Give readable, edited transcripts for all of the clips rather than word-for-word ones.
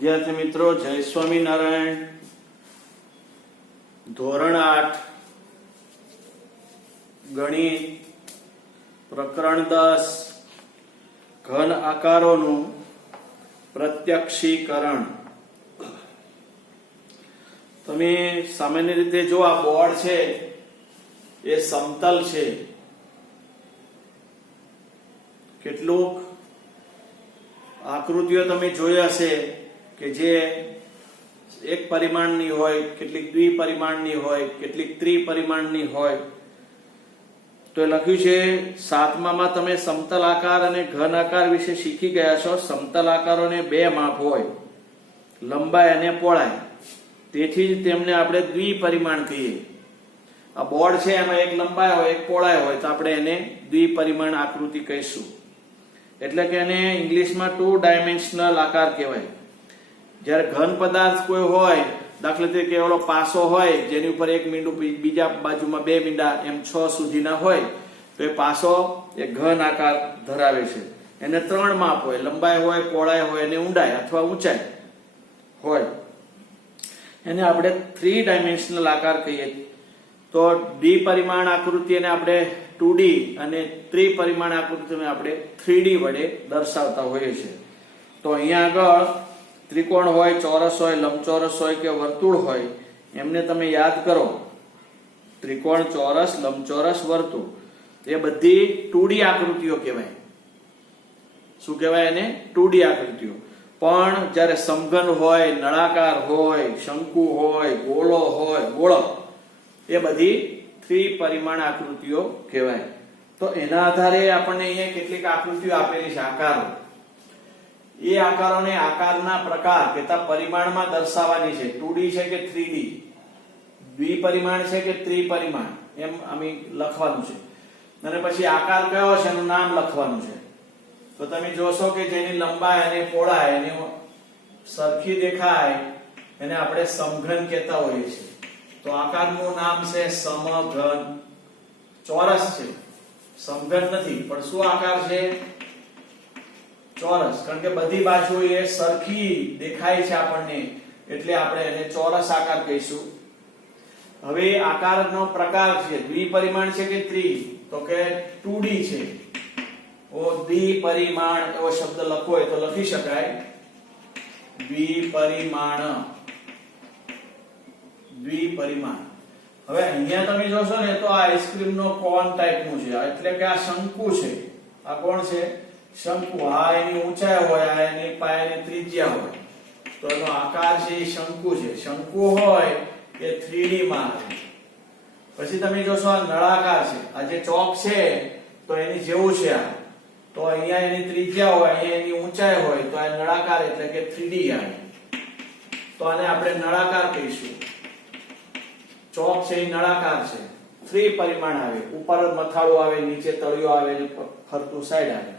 વિદ્યાર્થી મિત્રો, જય સ્વામિનારાયણ. ધોરણ 8 ગણિત પ્રકરણ 10 ઘન આકારોનું પ્રત્યક્ષીકરણ. તમે સામાન્ય રીતે જો આ બોર્ડ છે એ સમતલ છે, કેટલુંક આકૃતિઓ તમે જોઈ હશે કે જે એક પરિમાણની હોય, કેટલીક દ્વિપરિમાણની હોય, કેટલીક ત્રિપરિમાણની હોય. તો એ લખ્યું છે 7મામાં તમે સમતલ આકાર અને ઘન આકાર વિશે શીખી ગયા છો. સમતલ આકારોને બે માપ હોય, લંબાઈ અને પહોળાઈ, તેથી જ તેમને આપણે દ્વિપરિમાણ કહીએ. આ બોર્ડ છે એમાં એક લંબાઈ હોય, એક પહોળાઈ હોય, તો આપણે એને દ્વિપરિમાણ આકૃતિ કહીશું. એટલે કે એને ઇંગ્લિશમાં 2 ડાયમેન્શનલ આકાર કહેવાય. જ્યારે ઘન પદાર્થ કોઈ હોય, દાખલા તરીકે ઓલો પાસો હોય જેની ઉપર એક મીંડું, બીજા બાજુમાં 2 મીંડા, એમ 6 સુધીના હોય, તો એ પાસો એ ઘન આકાર ધરાવે છે. એને 3 માપ હોય, લંબાઈ હોય, પહોળાઈ હોય અને ઊંડાઈ અથવા ઊંચાઈ હોય. એને આપણે 3 ડાયમેન્શનલ આકાર કહીએ. તો દ્વિપરિમાણ આકૃતિને આપણે 2D અને ત્રિપરિમાણ આકૃતિને આપણે 3D વડે દર્શાવતા હોઈએ છીએ. તો અહીંયા આગળ ત્રિકોણ હોય, ચોરસ હોય, લંબચોરસ હોય કે વર્તુળ હોય, એમને તમે યાદ કરો. ત્રિકોણ, ચોરસ, લંબચોરસ, વર્તુળ એ બધી 2D આકૃતિઓ કહેવાય. શું કહેવાય? એને 2D આકૃતિઓ. પણ જ્યારે સમઘન હોય, નળાકાર હોય, શંકુ હોય, ગોળો હોય, ગોળક, એ બધી ત્રિપરિમાણ આકૃતિઓ કહેવાય. તો એના આધારે આપણને અહીંયા કેટલીક આકૃતિઓ આપેલી છે, આકારો. એ આકારોને આકારના પ્રકાર કહેતા પરિમાણમાં દર્શાવવાની છે. 2D છે કે 3D, દ્વિપરિમાણ છે કે ત્રિપરિમાણ, એમ અમે લખવાનું છે. અને પછી આકાર કયો છે એનું નામ લખવાનું છે. તો તમે જોશો કે જેની લંબાઈ અને પહોળાઈ એને સરખી દેખાય એને આપણે સમઘન કહેતા હોઈએ છીએ. તો આકારનું નામ છે સમઘન. ચોરસ છે, સમઘન નથી, પણ શું આકાર છે? ચોરસ. કારણ કે બધી બાજુ એ સરખી દેખાય છે આપણને, એટલે આપણે એને ચોરસ આકાર કહીશું. હવે આકારનો પ્રકાર છે, દ્વિપરિમાણ છે કે ત્રિ? તો કે 2D છે. ઓ દ્વિપરિમાણ એવો શબ્દ લખવો હોય તો લખી શકાય, દ્વિપરિમાણ. દ્વિપરિમાણ. હવે અહીંયા તમે જોશો ને તો આ આઈસ્ક્રીમ નો કોન ટાઈપનું છે, એટલે કે આ શંકુ છે. આ કોણ છે? શંકુ. આ એની ઊંચાઈ હોય, આ એની પાયાની ત્રિજ્યા હોય, તો એનો આકાર છે એ શંકુ છે. શંકુ હોય એ 3D માં આવે. પછી તમે જોશો આ નળાકાર છે. આ જે ચોક છે તો એની જેવું છે આ. તો અહીંયા એની ત્રિજ્યા હોય, અહીંયા એની ઊંચાઈ હોય, તો આ નળાકાર એટલે કે 3D આવે. તો આને આપણે નળાકાર કહીશું. ચોક છે એ નળાકાર છે, ત્રિપરિમાણ આવે. ઉપર મથાળું આવે, નીચે તળિયો આવે, ફરતું સાઈડ આવે.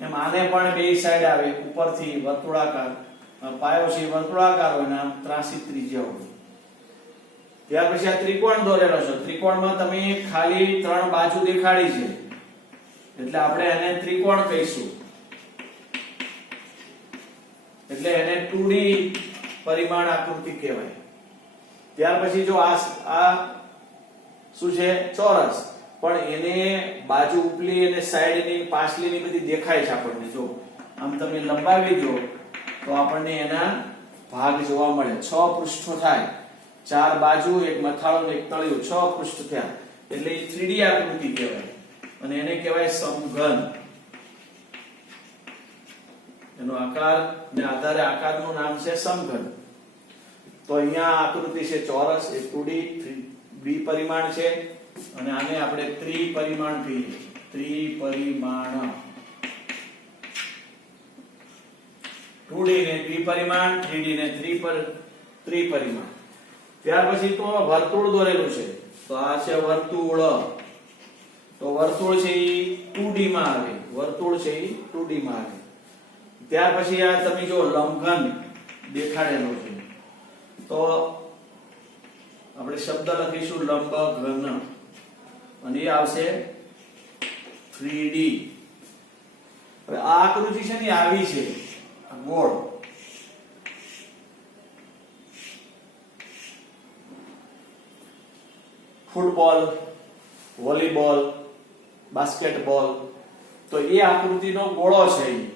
એમ આને પણ બે સાઈડ આવે, ઉપરથી વર્તુળાકાર, પાયો છે વર્તુળાકાર હોય ને આમ ત્રાસી ત્રિજ્યા હોય. ત્યાર પછી આ ત્રિકોણ દોરેલો છે. ત્રિકોણમાં તમે ખાલી 3 બાજુ દેખાડી છે, એટલે આપણે એને ત્રિકોણ કહીશું. એટલે એને 2D પરિમાણ આકૃતિ કહેવાય. ત્યાર પછી જો આ શું છે? ચોરસ. પણ એને બાજુ ઉપલી અને સાઈડની પાછલીની બધી દેખાય છે આપણને. જો આમ તમે લંબાવી દો તો આપણને એના ભાગ જોવા મળે. 6 પૃષ્ઠો થાય, 4 બાજુ, એક મથાળો ને એક તળિયું, 6 પૃષ્ઠ થયા. એટલે એ 3D આકૃતિ કહેવાય અને એને કહેવાય સમઘન. એનો આકાર ને આધારે આકારનું નામ છે સમઘન. તો અહીંયા આકૃતિ છે ચોરસ, એ 2D દ્વિપરિમાણ છે અને આને આપણે ત્રિપરિમાણ કહીએ. ત્રિપરિમાણ. 2D ને દ્વિપરિમાણ, 3D ને ત્રિપરિમાણ. ત્યાર પછી તો વર્તુળ દોરેલું છે. તો આ છે વર્તુળ. તો વર્તુળ છે એ 2D માં આવે. વર્તુળ છે એ 2D માં આવે. ત્યાર પછી આ તમે જો લંબઘન દેખાડેલો છે, તો આપણે શબ્દ લખીશું લંબઘન અને એ આવશે 3D. હવે આ આકૃતિ છે ને આવી છે ગોળ. ફૂટબોલ, વોલીબોલ, બાસ્કેટબોલ, તો એ આકૃતિનો ગોળો છે ઈ.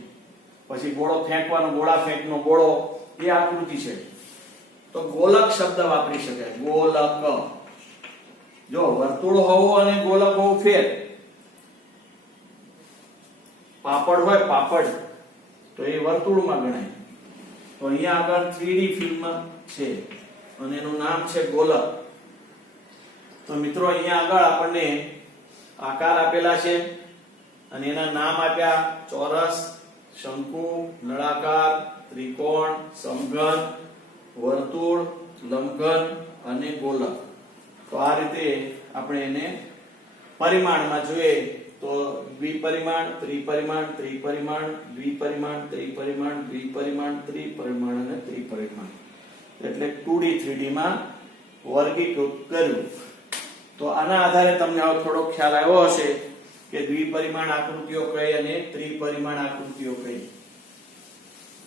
પછી ગોળો ફેંકવાનો, ગોળા ફેંકનો ગોળો, એ આકૃતિ છે. તો ગોલક શબ્દ વાપરી શકાય. ગોલક. જો વર્તુળ હોવું અને ગોલક હોવું ફેર. પાપડ હોય, પાપડ, તો એ વર્તુળમાં ગણાય. તો અહીંયા આગળ 3D ફિલ્મ છે અને એનું નામ છે ગોલક. તો મિત્રો અહીંયા આગળ આપણને આકાર આપેલા છે અને એના નામ આપ્યા: ચોરસ, શંકુ, નળાકાર, ત્રિકોણ, સમઘન, વર્તુળ, લંબઘન અને ગોલક. તો આ રીતે આપણે એને પરિમાણમાં જોઈએ તો દ્વિપરિમાણ, ત્રિપરિમાણ, ત્રિપરિમાણ, દ્વિપરિમાણ, ત્રિપરિમાણ, દ્વિપરિમાણ, ત્રિપરિમાણ અને ત્રિપરિમાણ, એટલે 2D 3D માં વર્ગીકૃત કર્યું. તો આના આધારે તમને હવે થોડો ખ્યાલ આવ્યો હશે કે દ્વિપરિમાણ આકૃતિઓ કઈ અને ત્રિપરિમાણ આકૃતિઓ કઈ.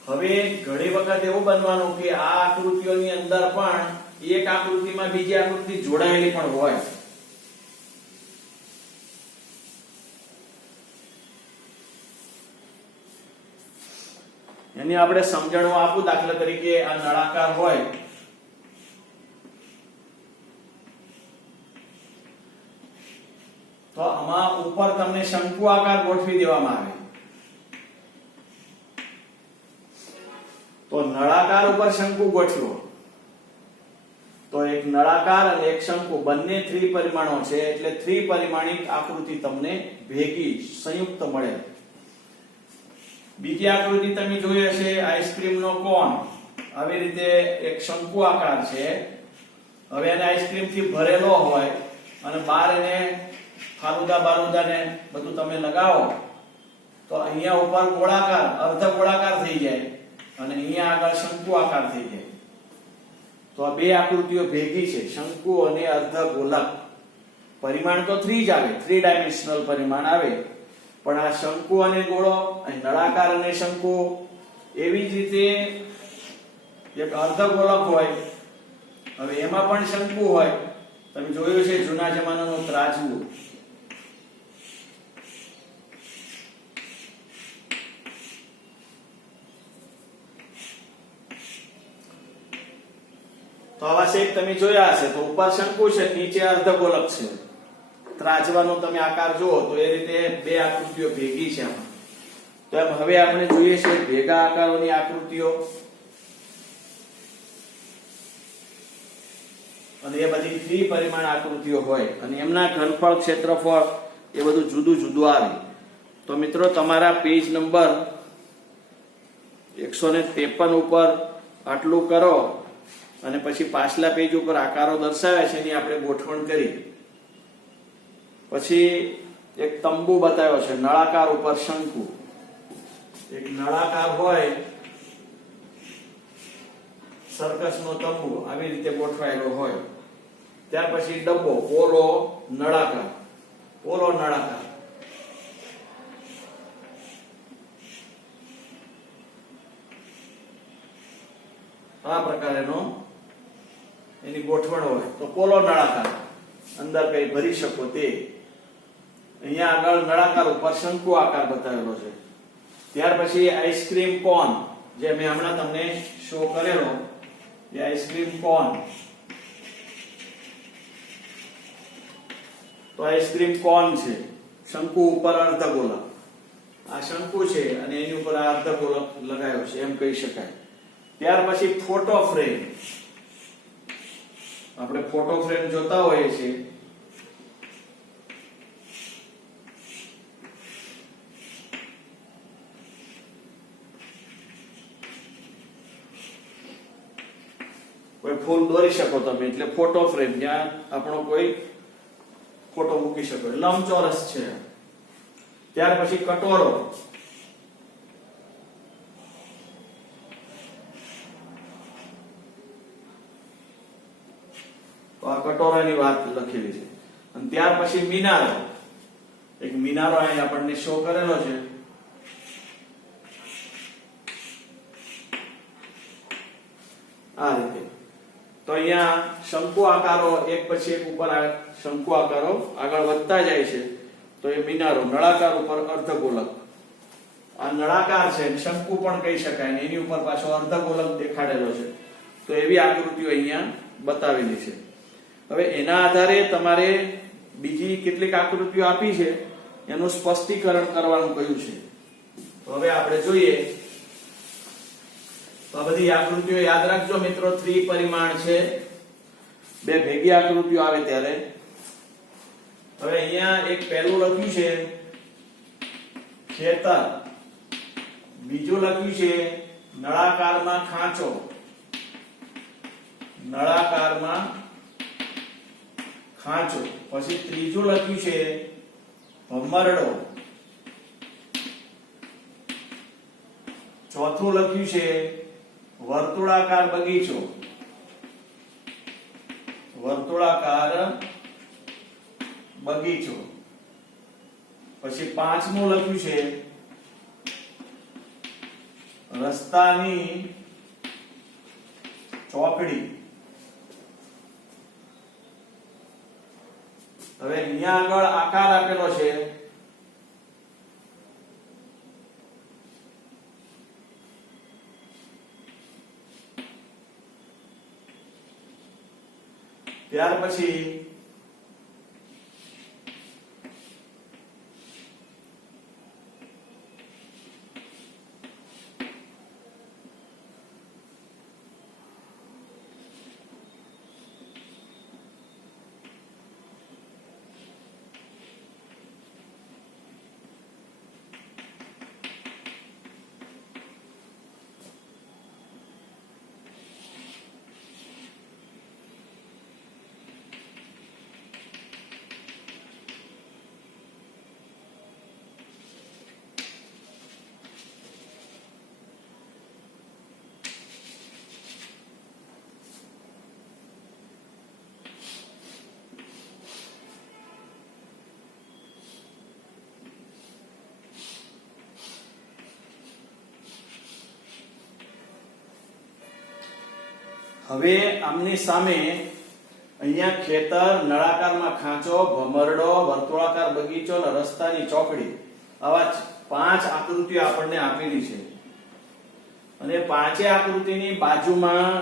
હવે ઘણી વખત એવું બનવાનું કે આ આકૃતિઓની અંદર પણ એક આકૃતિમાં બીજી આકૃતિ જોડાયેલી પણ હોય. એની આપણે સમજણો આપું. દાખલા તરીકે આ નળાકાર હોય તો આમાં ઉપર તમને શંકુ આકાર ગોઠવી દેવામાં આવે. તો નળાકાર ઉપર શંકુ ગોઠવો તો એક નળાકાર અને એક શંકુ બંને ત્રિપરિમાણો છે, એટલે ત્રિપરિમાણિક આકૃતિ તમને ભેગી સંયુક્ત મળે. બીજી આકૃતિ તમે જોઈ હશે, આઈસ્ક્રીમનો કોન. આવી રીતે એક શંકુ આકાર છે. હવે એને આઈસ્ક્રીમ થી ભરેલો હોય અને બહાર એને ફાલુદા બાલુદા ને બધું તમે લગાવો તો અહીંયા ઉપર ગોળાકાર, અર્ધ ગોળાકાર થઈ જાય અને અહીંયા આગળ શંકુ આકાર થઈ જાય. તો આ બે આકૃતિઓ ભેગી છે, શંકુ અને અર્ધ ગોલક. પરિમાણ તો 3 જ આવે, 3 ડાયમેન્શનલ પરિમાણ આવે, પણ આ શંકુ અને ગોળો, અહીં નળાકાર અને શંકુ, એવી જ રીતે એક અર્ધ ગોલક હોય. હવે એમાં પણ શંકુ હોય. તમે જોયું છે જૂના જમાનાનું ત્રાજવું. તો આવા શેપ તમે જોયા હશે. તો ઉપર શંકુ છે, નીચે અર્ધગોલક છે. ત્રાજવાનો તમે આકાર જુઓ તો એ રીતે બે આકૃતિઓ ભેગી છે આમાં. તો એમ હવે આપણે જોઈએ છે ભેગા આકારોની આકૃતિઓ, અને એ બધી ત્રિપરિમાણ આકૃતિઓ હોય અને એમના ઘનફળ, ક્ષેત્રફળ એ બધું જુદું જુદું આવે. તો મિત્રો તમારા પેજ નંબર 153 ઉપર આટલું કરો અને પછી પાછલા પેજ ઉપર આકારો દર્શાવ્યા છે એની આપણે ગોઠવણ કરી. પછી એક તંબુ બતાવ્યો છે, નળાકાર ઉપર શંકુ. એક નળાકાર હોય, સર્કસનો તંબુ આવી રીતે ગોઠવાયેલો હોય. ત્યાર પછી ડબ્બો, પોલો નળાકાર, પોલો નળાકાર. આ પ્રકારેનો એની ગોઠવણ હોય. તો પોલો નળાકાર, અંદર કઈ ભરી શકો તે. અહીંયા આગળ નળાકાર ઉપર શંકુ આકાર બતાવેલો છે. ત્યાર પછી આઈસ્ક્રીમ કોન, જે મેં હમણાં તમને શો કરેલો, એ આઈસ્ક્રીમ કોન. તો આઈસ્ક્રીમ કોન છે, શંકુ ઉપર અર્ધગોલક. આ શંકુ છે અને એની ઉપર આ અર્ધગોલક લગાવ્યો છે, એમ કહી શકાય. ત્યાર પછી ફોટો ફ્રેમ. આપણે ફોટો ફ્રેમ જોતા હોઈએ છીએ. કોઈ ફૂલ દોરી શકો તમે, એટલે ફોટો ફ્રેમ, જ્યાં આપણો કોઈ ફોટો મૂકી શકો. લંબચોરસ છે. ત્યાર પછી કટોરો. તો આ કટોરાની વાત લખેલી છે. અને ત્યાર પછી મિનારો. એક મિનારો અહીં આપણને શો કરેલો છે. આ રીતે. તો અહીંયા શંકુ આકારો એક પછી એક ઉપર શંકુ આકારો આગળ વધતા જાય છે તો એ મિનારો નળાકાર ઉપર અર્ધગોલક, આ નળાકાર છે શંકુ પણ કહી શકાય ને એની ઉપર પાછો અર્ધગોલક દેખાડેલો છે, તો એવી આકૃતિઓ અહીંયા બતાવેલી છે. હવે એના આધારે તમારે બીજી કેટલીક આકૃતિઓ આપી છે એનું સ્પષ્ટીકરણ કરવાનું કહ્યું છે. તો હવે આપણે જોઈએ તો આ બધી આકૃતિઓ યાદ રાખજો મિત્રો, ત્રિપરિમાણ છે, બે ભેગી આકૃતિઓ આવે ત્યારે. હવે અહીંયા એક પહેલું લખ્યું છે ખેતર, બીજું લખ્યું છે નળાકારમાં ખાંચો, નળાકારમાં ખાંચો, પછી ત્રીજું લખ્યું છે ભમરડો, ચોથું લખ્યું છે વર્તુળાકાર બગીચો, વર્તુળાકાર બગીચો, પછી પાંચમું લખ્યું છે રસ્તાની ચોકડી. હવે અહીંયા આગળ આકાર આપેલો છે ત્યાર પછી હવે આમની સામે અહીંયા ખેતર, નળાકારમાં ખાંચો, ભમરડો, વર્તુળાકાર બગીચો અને રસ્તાની ચોકડી, આવા 5 આકૃતિઓ આપણને આપેલી છે. અને પાંચે આકૃતિની બાજુમાં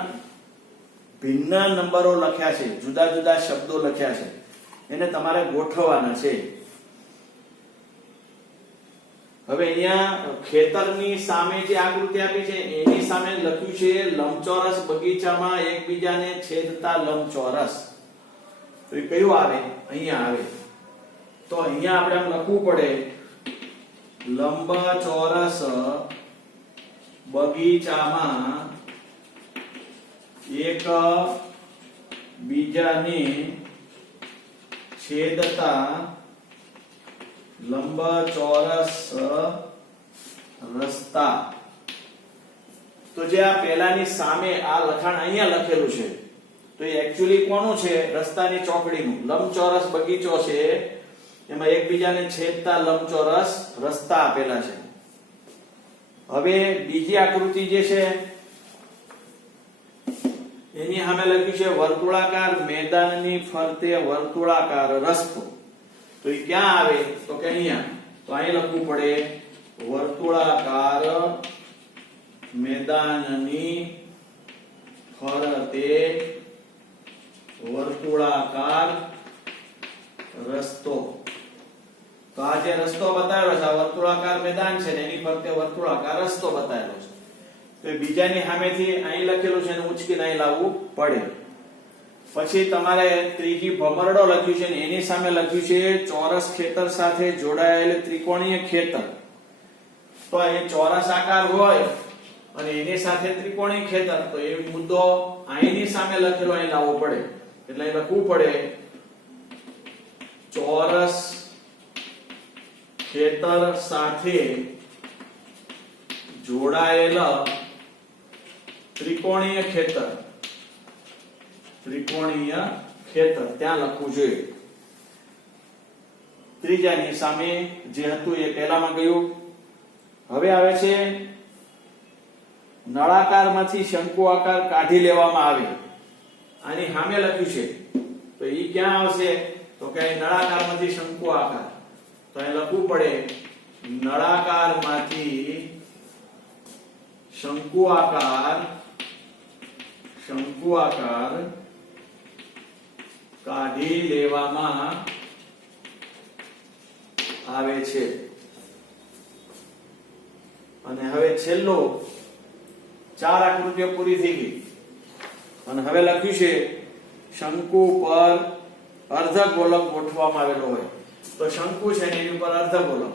ભિન્ન નંબરો લખ્યા છે, જુદા જુદા શબ્દો લખ્યા છે, એને તમારે ગોઠવવાના છે. હવે અહીંયા ખેતરની સામે જે આકૃતિ આપી છે એની સામે લખ્યું છે લંબચોરસ બગીચામાં એકબીજાને છેદતા લંબચોરસ. તો એ કયું આવે? અહીંયા આવે. તો અહીંયા આપણે આમ લખવું પડે લંબચોરસ બગીચામાં એક બીજાને છેદતા લંબચોરસ રસ્તા. તો જે આ પહેલાની સામે આ લખાણ અહીંયા લખેલું છે તો એ એક્ચ્યુઅલી કોનું છે? રસ્તાની ચોકડીનું. લંબચોરસ બગીચો છે એમાં એકબીજાને છેદતા લંબચોરસ રસ્તા આપેલા છે. હવે બીજી આકૃતિ જે છે એની સામે લખ્યું છે વર્તુળાકાર મેદાનની ફરતે વર્તુળાકાર રસ્તો. તો એ ક્યાં આવે? તો કે અહીંયા. તો અહીં લખવું પડે વર્તુળાકાર મેદાનની ફરતે વર્તુળાકાર રસ્તો. તો આ જે રસ્તો બતાવેલો છે આ વર્તુળાકાર મેદાન છે ને એની ફરતે વર્તુળાકાર રસ્તો બતાવેલો છે. તો બીજાની સામેથી અહીં લખેલું છે એને ઉચકીને અહીં લાવવું પડે. પછી તમારે ત્રીજી ભમરડો લખ્યું છે ને એની સામે લખ્યું છે ચોરસ ખેતર સાથે જોડાયેલ ત્રિકોણીય ખેતર. તો એ ચોરસ આકાર હોય અને એની સાથે ત્રિકોણીય ખેતર, તો એ મુદ્દો અહીંની સામે લખેલો અહીં લાવવો પડે. એટલે અહીં લખવું પડે ચોરસ ખેતર સાથે જોડાયેલ ત્રિકોણીય ખેતર. ત્રિકોણીય ખેતર ત્યાં લખવું જોઈએ. ત્રીજાની સામે જે હતું એ પહેલામાં ગયું. હવે આવે છે નળાકારમાંથી શંકુ આકાર કાઢી લેવામાં આવે. આની સામે લખ્યું છે તો એ ક્યાં આવશે? તો તો કે નળાકારમાંથી શંકુ આકાર, તો અહીં લખવું પડે નળાકારમાંથી શંકુ આકાર કાઢી લેવામાં આવે છે. અને હવે છેલ્લો 4 આકૃતિઓ પૂરી થઈ ગઈ અને હવે લખ્યું છે શંકુ પર અર્ધગોલક ગોઠવવામાં આવેલો હોય. તો શંકુ છે એની ઉપર અર્ધગોલક,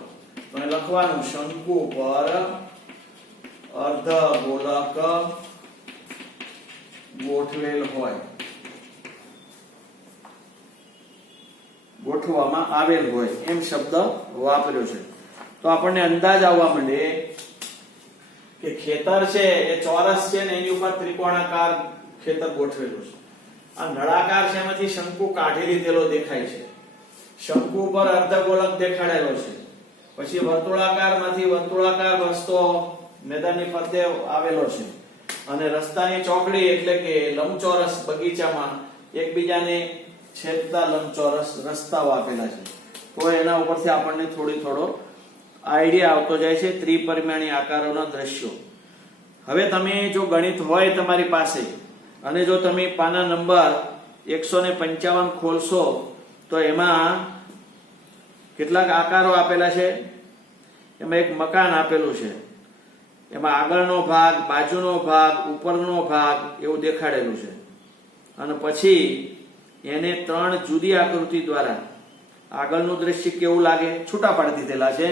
તો અહીં લખવાનું શંકુ પર અર્ધગોલક ગોઠવેલ હોય, ગોઠવવામાં આવેલ હોય એમ શબ્દ વાપર્યો છે. તો આપણને અંદાજ આવવા માંડે કે ખેતર છે એ ચોરસ છે ને એની ઉપર ત્રિકોણાકાર ખેતર ગોઠવેલું છે. આ નળાકાર છે એમાંથી શંકુ કાઢી લીધેલો દેખાય છે, શંકુ પર અર્ધગોલક દેખાડેલો છે, પછી વર્તુળાકારમાંથી વર્તુળાકાર રસ્તો મેદાનની ફરતે આવેલો છે અને રસ્તાની ચોકડી એટલે કે લંબચોરસ બગીચામાં એકબીજાને છેદતા લંબચોરસ રસ્તાઓ આપેલા છે. તો એના ઉપરથી આપણને થોડો આઈડિયા આવતો જાય છે ત્રિપરિમાણીય આકારોના દ્રશ્યો. હવે તમે જો ગણિત હોય તમારી પાસે અને જો તમે પાના નંબર 155 ખોલશો તો એમાં કેટલાક આકારો આપેલા છે. એમાં એક મકાન આપેલું છે, એમાં આગળનો ભાગ, બાજુનો ભાગ, ઉપરનો ભાગ એવું દેખાડેલું છે અને પછી એને 3 જુદી આકૃતિ દ્વારા આગળનું દ્રશ્ય કેવું લાગે છૂટા પાડી દીધેલા છે,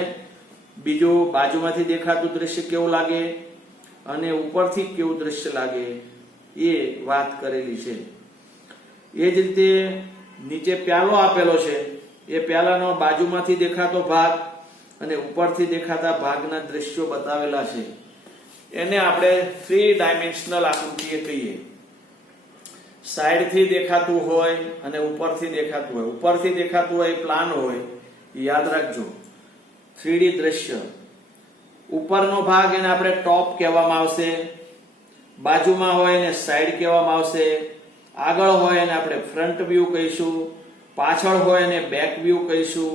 બીજું બાજુમાંથી દેખાતું દ્રશ્ય કેવું લાગે અને ઉપરથી કેવું દ્રશ્ય લાગે એ વાત કરેલી છે. એ જ રીતે નીચે પ્યાલો આપેલો છે, એ પ્યાલાનો બાજુમાંથી દેખાતો ભાગ અને ઉપરથી દેખાતા ભાગના દ્રશ્યો બતાવેલા છે. એને આપણે 3 ડાયમેન્શનલ આકૃતિ કહીએ. સાઈડથી દેખાતું હોય અને ઉપરથી દેખાતું હોય. ઉપરથી દેખાતું હોય પ્લાન હોય, યાદ રાખજો 3D દ્રશ્ય. ઉપરનો ભાગ એને આપણે ટોપ કહેવામાં આવશે, બાજુમાં હોય એને સાઈડ કહેવામાં આવશે, આગળ હોય એને આપણે ફ્રન્ટ વ્યૂ કહીશું, પાછળ હોય એને બેક વ્યૂ કહીશું,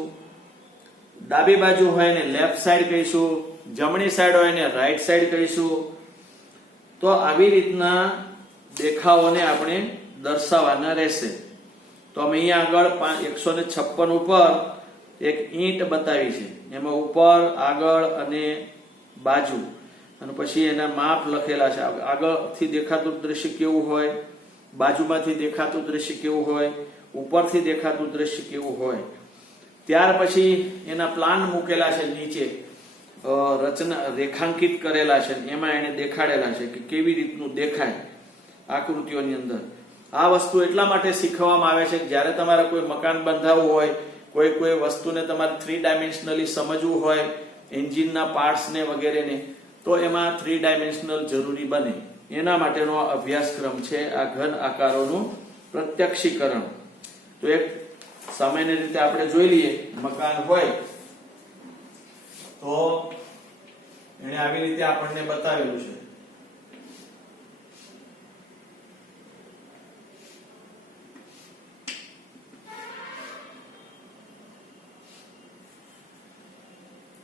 ડાબી બાજુ હોય એને લેફ્ટ સાઈડ કહીશું, જમણી સાઈડ હોય એને રાઈટ સાઈડ કહીશું. તો આવી રીતના દેખાવોને આપણે દર્શાવવાના રહેશે. તો અમે અહીંયા આગળ 156 ઉપર એક ઈંટ બતાવી છે, એમાં ઉપર, આગળ અને બાજુ અને પછી એના માપ લખેલા છે. આગળથી દેખાતું દ્રશ્ય કેવું હોય, બાજુમાંથી દેખાતું દ્રશ્ય કેવું હોય, ઉપરથી દેખાતું દ્રશ્ય કેવું હોય. ત્યાર પછી એના પ્લાન મૂકેલા છે, નીચે રચના રેખાંકિત કરેલા છે, એમાં એને દેખાડેલા છે કે કેવી રીતનું દેખાય આકૃતિઓની અંદર. આ વસ્તુ એટલા માટે શીખવવામાં આવે છે કે જ્યારે તમારે કોઈ મકાન બંધાવવું હોય, કોઈ વસ્તુને તમારે 3 ડાયમેન્શનલી સમજવું હોય, એન્જિનના પાર્ટ્સને વગેરેને, તો એમાં 3 ડાયમેન્શનલ જરૂરી બને. એના માટેનો અભ્યાસક્રમ છે આ ઘન આકારોનું પ્રત્યક્ષીકરણ. તો એક સામાન્ય રીતે આપણે જોઈ લઈએ, મકાન હોય તો એને આવી રીતે આપણને બતાવેલું છે.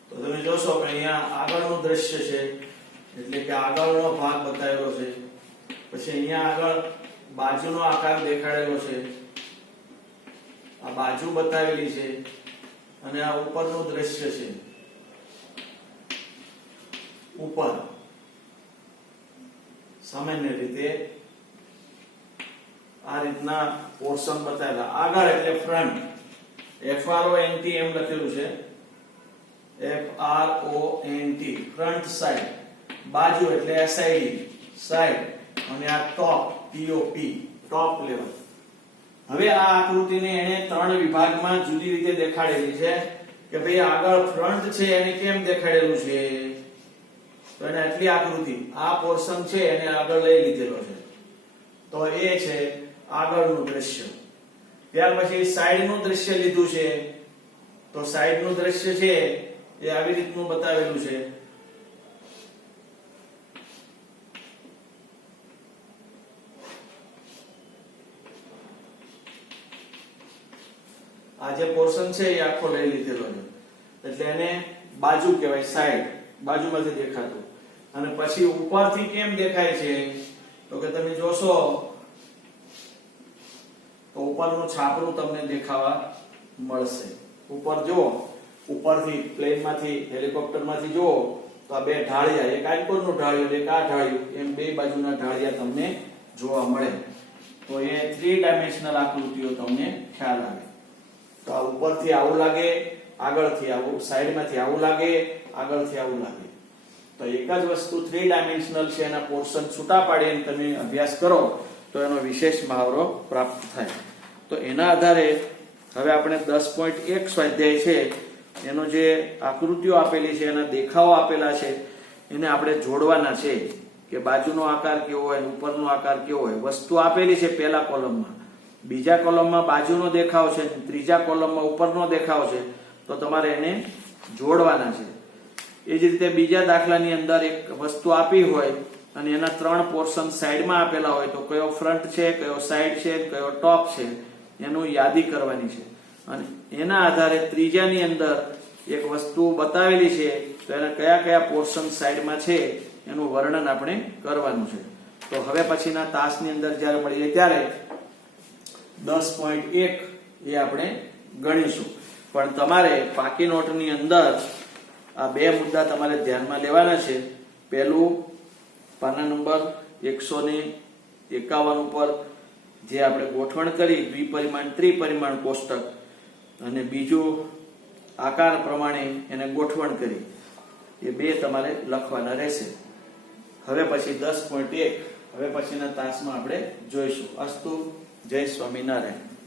તો તમે જોશો કે અહીંયા આગળનું દ્રશ્ય છે એટલે કે આગળનો ભાગ બતાવેલો છે, પછી અહીંયા આગળ બાજુનો આકાર દેખાડેલો છે, આ બાજુ બતાવેલી છે અને આ ઉપરનું દ્રશ્ય છે. ઉપર સામાન્ય રીતે આ રીતના પોર્શન બતાવેલા. આગળ એટલે ફ્રન્ટ, FRONT એમ લખેલું છે, FRONT ફ્રન્ટ સાઈડ. બાજુ એટલે SID સાઈડ અને આ ટોપ TOP ટોપ લેવલ. હવે આ આકૃતિને એને 3 વિભાગમાં જુદી રીતે દેખાડેલી છે કે ભાઈ આગળ ફ્રન્ટ છે એને કેમ દેખાડેલું છે, તો એને આટલી આકૃતિ આ પોર્શન છે એને આગળ લઈ લીધેલો છે, તો એ છે આગળનું દ્રશ્ય. ત્યાર પછી સાઈડનું દ્રશ્ય લીધું છે, તો સાઈડનું દ્રશ્ય છે એ આવી રીતનું બતાવેલું છે. પોર્શન છે એ આખો લઈ લીધેલો છે, એટલે એને બાજુ કહેવાય, સાઈડ, બાજુમાંથી દેખાતું. અને પછી ઉપરથી કેમ દેખાય છે તો કે તમે જોશો તો ઉપરનું છાપરું તમને દેખાવા મળશે. ઉપર જુઓ, ઉપરથી પ્લેનમાંથી, હેલિકોપ્ટરમાંથી જુઓ તો આ બે ઢાળિયા, એક આઈકોનનું ઢાળિયું, એક આ ઢાળિયું, એમ બે બાજુના ઢાળિયા તમને જોવા મળે. તો એ 3 ડાયમેન્શનલ આકૃતિઓ તમને ખ્યાલ આવે. તો આ ઉપરથી આવું લાગે, આગળથી આવું, સાઈડમાંથી આવું લાગે, આગળથી આવું લાગે. તો એક જ વસ્તુ 3 ડાયમેન્શનલ છે, એના પોર્શન છૂટા પાડીને તમે અભ્યાસ કરો તો એનો વિશેષ મહાવરો પ્રાપ્ત થાય. તો એના આધારે હવે આપણે 10.1 સ્વાધ્યાય છે એનો જે આકૃતિઓ આપેલી છે, એના દેખાવો આપેલા છે, એને આપણે જોડવાના છે કે બાજુનો આકાર કેવો હોય, ઉપરનો આકાર કેવો હોય. વસ્તુ આપેલી છે પહેલા કોલમમાં, બીજા કોલમમાં બાજુનો દેખાવ છે, ત્રીજા કોલમમાં ઉપરનો દેખાવ છે, તો તમારે એને જોડવાના છે. એ જ રીતે બીજા દાખલાની અંદર એક વસ્તુ આપી હોય અને એના 3 પોર્શન સાઈડમાં આપેલા હોય તો કયો ફ્રન્ટ છે, કયો સાઈડ છે, કયો ટોપ છે, એનું યાદી કરવાની છે. અને એના આધારે ત્રીજાની અંદર એક વસ્તુ બતાવેલી છે તો એના કયા કયા પોર્શન સાઈડમાં છે એનું વર્ણન આપણે કરવાનું છે. તો હવે પછીના તાસની અંદર જ્યારે મળીએ ત્યારે 10.1 એ આપણે ગણીશું. પણ તમારે પાકી નોટની અંદર આ બે મુદ્દા તમારે ધ્યાનમાં લેવાના છે. પહેલું, પાના નંબર 151 ઉપર જે આપણે ગોઠવણ કરી દ્વિપરિમાણ ત્રિપરિમાણ કોષ્ટક, અને બીજું આકાર પ્રમાણે એને ગોઠવણ કરી, એ બે તમારે લખવાના રહેશે. હવે પછી 10.1 હવે પછીના તાસમાં આપણે જોઈશું. અસ્તુ. જય સ્વામિનારાયણ.